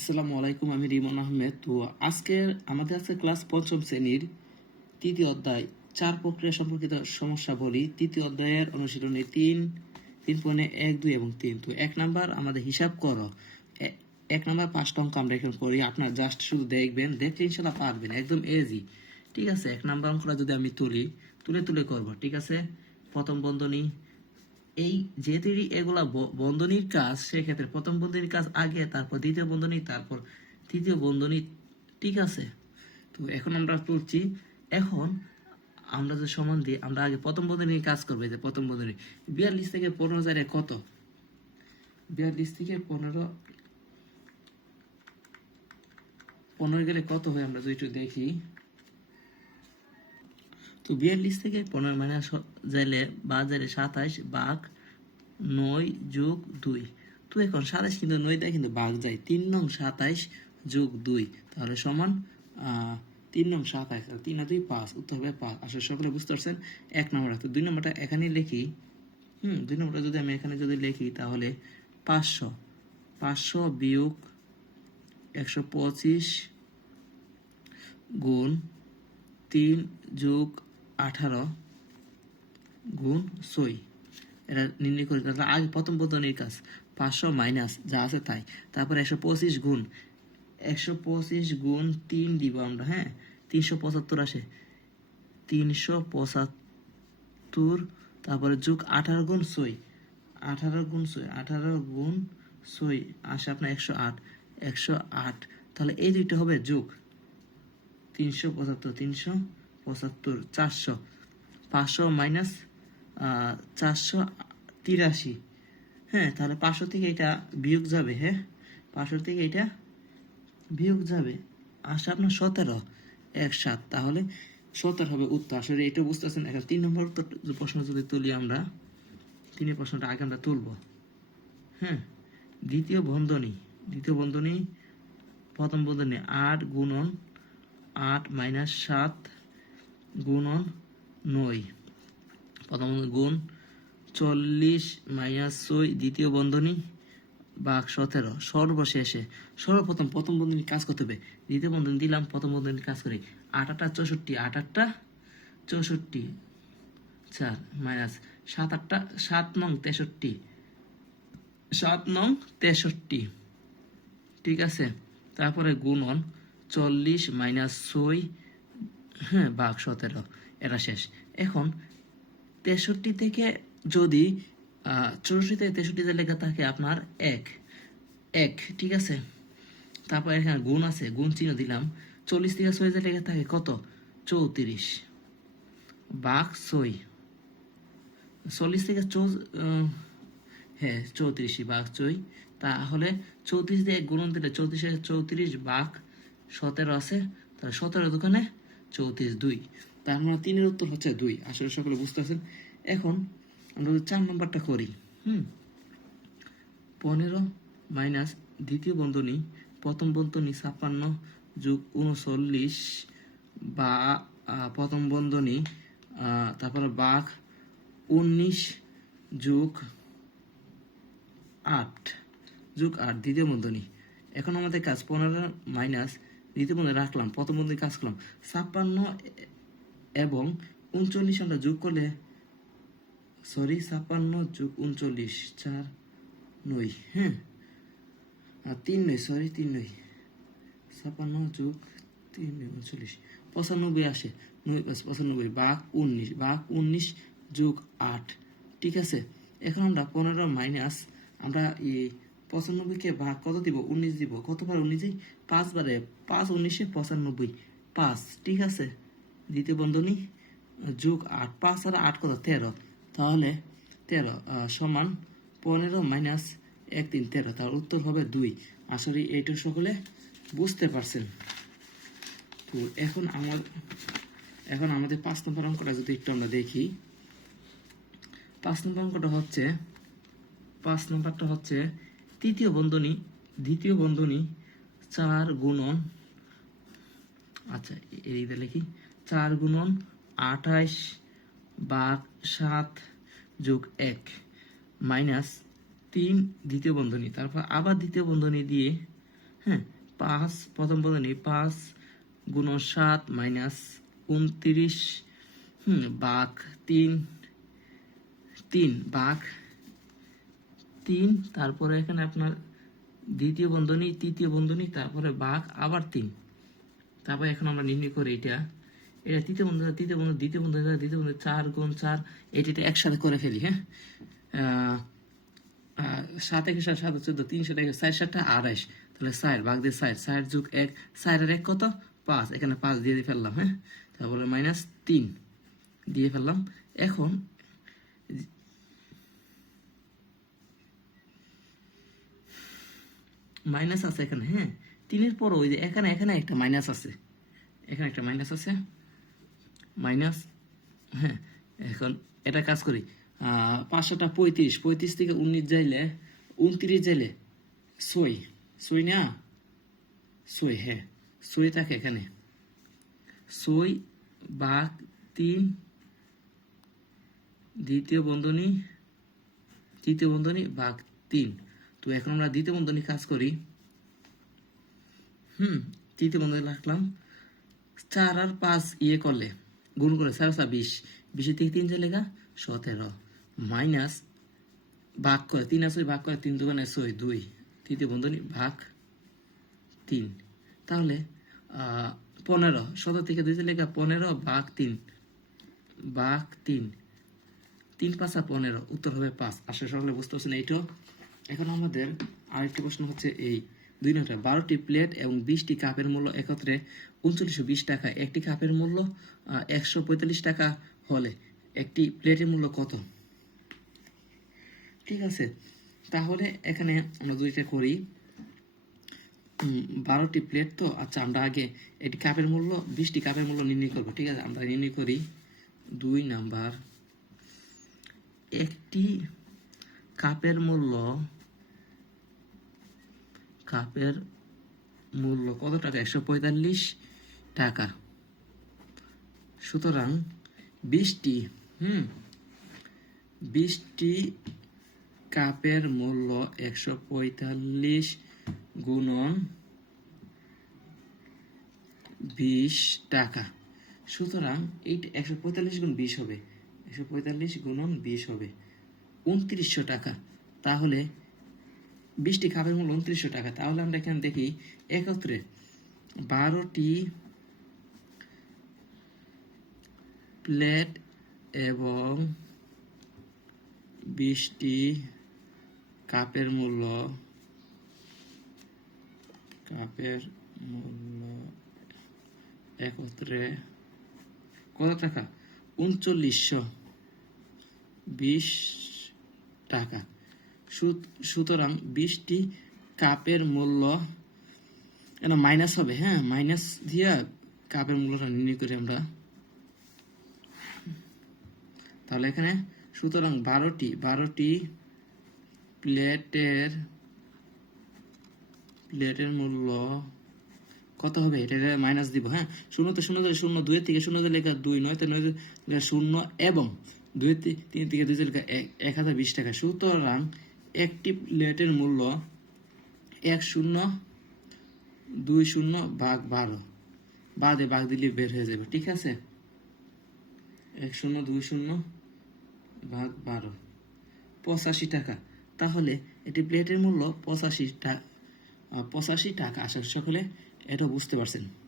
আসসালামু আলাইকুম, আমি রিমন আহমেদ। তো আজকে আমাদের আজকে ক্লাস পঞ্চম শ্রেণির তৃতীয় অধ্যায়, চার প্রক্রিয়া সম্পর্কিত সমস্যা বলি। তৃতীয় অধ্যায়ের অনুশীলনে তিন তিন পয়েন্টে এক, দুই এবং তিন। তো এক নাম্বার আমাদের হিসাব করো। এক নাম্বার পাঁচটা অঙ্ক আমরা এখন করি। আপনার জাস্ট শুধু দেখবেন, দেখলে ইনশাল্লাহ পারবেন, একদম এজি ঠিক আছে? এক নাম্বার অঙ্কটা যদি আমি তুলি, তুলে তুলে করব, ঠিক আছে? প্রথম বন্ধনী এই যেহেতু এগুলা বন্ধনীর কাজ, সেক্ষেত্রে প্রথম বন্ধনীর কাজ আগে, তারপর দ্বিতীয় বন্ধনী, তারপর তৃতীয় বন্ধনী, ঠিক আছে? তো এখন আমরা তুলছি। এখন আমরা যে সমান দিই আমরা আগে প্রথম বন্ধনীর কাজ করব যে প্রথম বন্ধনী। বিয়াল্লিশ থেকে পনেরো হাজারে কত? বিয়াল্লিশ থেকে পনেরো পনেরো গেলে কত হয় আমরা যদি একটু দেখি। তো বিয়ের বিয়াল্লিশ থেকে পনেরো মানে স- যাইলে বাজারে সাতাইশ বাঘ, নয় যোগ দুই। তো এখন সাতাইশ কিন্তু নয় দেয়, কিন্তু বাঘ যায়। তিন নং সাতাইশ যোগ দুই, তাহলে সমান তিন নং সাতাইশ আর তিন আর দুই পাঁচ, উত্তর হবে পাঁচ। আসলে সকলে বুঝতে পারছেন? এক নম্বরটা। তো দুই নম্বরটা এখানে লিখি। হুম, দুই নম্বরটা যদি আমি এখানে যদি লিখি, তাহলে পাঁচশো। পাঁচশো বিয়োগ একশো পঁচিশ গুণ তিন যোগ আঠারো গুণ ছয়। এটা নির্ণয় করি আগে প্রথম বন্ধনীর কাজ। পাঁচশো মাইনাস যা আছে তাই। তারপরে একশো পঁচিশ গুণ। একশো পঁচিশ গুণ তিন দিব আমরা হ্যাঁ? তিনশো পঁচাত্তর আসে। তিনশো পঁচাত্তর, তারপরে যোগ আঠারো গুণ ছয়। আঠারো গুণ ছয়, আঠারো গুণ ছয় আসে আপনার একশো আট। একশো আট। তাহলে এই দুইটা হবে যোগ। তিনশো পঁচাত্তর, তিনশো পঁচাত্তর, চারশো, পাঁচশো মাইনাস চারশো তিরাশি। হ্যাঁ তাহলে পাঁচশো থেকে এটা বিয়োগ যাবে হ্যাঁ? পাঁচশো থেকে এটা বিয়োগ যাবে। আসে আপনার সতেরো, এক সাত। তাহলে সতেরো হবে উত্তর। আসলে এটা বুঝতে পারছেন এখন তিন নম্বর উত্তর প্রশ্ন যদি তুলি আমরা, তিনের প্রশ্নটা আগে আমরা তুলব। হ্যাঁ দ্বিতীয় বন্ধনী দ্বিতীয় বন্ধনী, প্রথম বন্ধনী আট গুণন আট মাইনাস সাত গুণন নয়। প্রথম গুণ চল্লিশ মাইনাস ছয়, দ্বিতীয় বন্ধনী বাঘ সতেরো। সর্বশেষে, সর্বপ্রথম প্রথম বন্ধনী কাজ করতে হবে। দ্বিতীয় বন্ধনী দিলাম, প্রথম বন্ধনী কাজ করি। আট আটটা চৌষট্টি আট আটটা চৌষট্টি, চার মাইনাস সাত আটটা, সাত নং তেষট্টি, সাত নং তেষট্টি। ঠিক আছে? তারপরে গুণন চল্লিশ মাইনাস ছয় হ্যাঁ বাঘ সতেরো এটা শেষ। এখন তেষট্টি থেকে যদি চৌষট্টি থেকে তেষট্টিতে লেখা থাকে আপনার এক। এক, ঠিক আছে? তারপর এখানে গুণ আছে, গুণ চিহ্ন দিলাম। চল্লিশ থেকে ছয় লেখা থাকে কত? চৌত্রিশ। বাঘ ছয়। চল্লিশ থেকে চৌ হ্যাঁ চৌত্রিশই বাঘ চই তাহলে চৌত্রিশ দিয়ে এক গুণন দিলে চৌত্রিশে, চৌত্রিশ বাঘ সতেরো আছে। তাহলে সতেরো দোকানে চৌত্রিশ দুই। তার মানে তিনের উত্তর হচ্ছে দুই। আসলে সকলে বুঝতে পারছেন এখন আমরা চার নম্বরটা করি, হুম? পনেরো মাইনাস দ্বিতীয় বন্ধনী, প্রথম বন্ধনী ছাপ্পান্ন যোগ উনচল্লিশ বা প্রথম বন্ধনী তারপরে বাঘ উনিশ যোগ আট যোগ আট, দ্বিতীয় বন্ধনী। এখন আমাদের কাজ, পনেরো মাইনাস বন্ধনী রাখলাম, প্রথম বন্ধনী কাজ করলাম। ছাপ্পান্ন এবং উনচল্লিশ আমরা যোগ করলে সরি ছাপ্পান্ন যোগ উনচল্লিশ, চার, নয় হ্যাঁ? আর তিন নয় সরি তিন নয়। ছাপ্পান্ন যোগ তিন নয়, উনচল্লিশ। পঁচানব্বই আসে, নয় পাঁচ, পঁচানব্বই বাঘ উনিশ বাঘ উনিশ যোগ আট, ঠিক আছে? এখন আমরা পনেরো মাইনাস আমরা এই পঁচানব্বইকে ভাগ কত দিব? উনিশ দিব। কতবার উনিশ দিই? পাঁচ, উনিশে পঁচানব্বই। পাঁচ, ঠিক আছে? দ্বিতীয় বন্ধনী, যোগ আট। পাঁচ আর আট কত? তেরো। তাহলে তেরো সমান পনেরো মাইনাস এক তিন, তেরো। তার উত্তর হবে দুই। আসলে এইটা সকলে বুঝতে পারছেন। তো এখন আমার, এখন আমাদের পাঁচ নম্বর অঙ্কটা যদি একটু আমরা দেখি। পাঁচ নম্বর অঙ্কটা হচ্ছে, পাঁচ নম্বরটা হচ্ছে তৃতীয় বন্ধনী, দ্বিতীয় বন্ধনী, চার গুণন আচ্ছা এইটা লিখি। চার গুণন আঠাইশ বাঘ সাত যোগ এক মাইনাস তিন দ্বিতীয় বন্ধনী। তারপর আবার দ্বিতীয় বন্ধনী দিয়ে হ্যাঁ পাঁচ, প্রথম বন্ধনী পাঁচ গুণ সাত মাইনাস উনত্রিশ, হুম বাঘ তিন তিন বাঘ তিন, তারপরে এখানে আপনার দ্বিতীয় বন্ধনী, তৃতীয় বন্ধনী, তারপরে বাঘ, আবার তিন। তারপরে এখন আমরা নির্ণয় করি এটা। এটা তৃতীয় বন্ধু তৃতীয় বন্ধু দ্বিতীয় বন্ধু দ্বিতীয় বন্ধু চার গুণ চার, এটা একসাথে করে ফেলি হ্যাঁ? সাত একে সাত সাত চোদ্দ, তিনশো টাকা, চার সাতটা, আড়াইশ। তাহলে চার, বাঘ দিয়ে চার চার যুগ এক চারের এক কত? পাঁচ। এখানে পাঁচ দিয়ে দিয়ে ফেললাম হ্যাঁ? তারপরে মাইনাস তিন দিয়ে ফেললাম। এখন মাইনাস আছে এখানে হ্যাঁ? তিনের পর ওই যে এখানে এখানে একটা মাইনাস আছে। এখানে একটা মাইনাস আছে। মাইনাস হ্যাঁ এখন এটা কাজ করি। পাঁচশোটা পঁয়ত্রিশ পঁয়ত্রিশ থেকে উনিশ যাইলে, উনত্রিশ যাইলে সই সই না? সই হ্যাঁ সই থাকে এখানে। ছয় বাঘ তিন, দ্বিতীয় বন্ধনী, তৃতীয় বন্ধনী বাঘ তিন। তো এখন আমরা দ্বিতীয় বন্ধনী কাজ করি। হুম, তৃতীয় বন্ধনী রাখলাম। চার আর পাঁচ ইয়ে করলে, গুণ করে চার চার বিশ। বিশের থেকে তিন চলে গা, সতেরো। মাইনাস ভাগ করে, তিন আছে ভাগ করে তিন দোকানে ছয়, দুই। তৃতীয় বন্ধনী ভাগ তিন। তাহলে পনেরো। সতেরো থেকে দুই চলে গা, পনেরো ভাগ তিন। ভাগ তিন। তিন পাঁচা পনেরো, উত্তর হবে পাঁচ। আসলে সকলে বুঝতে পারছেন এইটাও এখন আমাদের আরেকটি প্রশ্ন হচ্ছে এই। দুই নম্বর, বারোটি প্লেট এবং বিশটি কাপের মূল্য একত্রে উনচল্লিশশো বিশ টাকা। একটি কাপের মূল্য একশো পঁয়তাল্লিশ টাকা হলে একটি প্লেটের মূল্য কত? ঠিক আছে। তাহলে এখানে আমরা দুইটা করি। বারোটি প্লেট তো আচ্ছা আমরা আগে একটি কাপের মূল্য, বিশটি কাপের মূল্য নির্ণয় করব। ঠিক আছে, আমরা নির্ণয় করি। দুই নাম্বার, একটি কাপের মূল্য কাপের মূল্য কত টাকা? একশো পঁয়তাল্লিশ টাকা। সুতরাং বিশটি, হুম, বিশটি কাপের মূল্য একশো পঁয়তাল্লিশ গুণন বিশ টাকা। সুতরাং এইটা একশো পঁয়তাল্লিশ গুণ বিশ হবে। একশো পঁয়তাল্লিশ গুণন বিশ হবে। উনত্রিশশো টাকা। তাহলে বিশটি কাপের মূল্য উনত্রিশশো টাকা। তাহলে আমরা এখানে দেখি একত্রে বারোটি প্লেট এবং বিশটি কাপের মূল্য কাপের মূল্য একত্রে কত টাকা? উনচল্লিশশো বিশ টাকা। সুতরাং বিশটি কাপের মূল্য এটা মাইনাস হবে হ্যাঁ? মাইনাস দিয়া কাপের মূল্যটা নির্ণয় করি আমরা। তাহলে এখানে সুতরাং বারোটি বারোটি প্লেটের প্লেটের মূল্য কত হবে? এটা মাইনাস দিব হ্যাঁ? শূন্য তো শূন্য শূন্য দুই থেকে শূন্য লেখা দুই নয়, তো নয় শূন্য এবং দুই তিন থেকে দুই লেখা এক হাজার বিশ টাকা। সুতরাং একটি প্লেটের মূল্য এক শূন্য দুই শূন্য ভাগ বারো। বাদে ভাগ দিলে বের হয়ে যাবে, ঠিক আছে? এক শূন্য দুই শূন্য ভাগ বারো। পঁচাশি টাকা। তাহলে এটি প্লেটের মূল্য পঁচাশি টাকা পঁচাশি টাকা। আশা করি সকলে এটা বুঝতে পারছেন।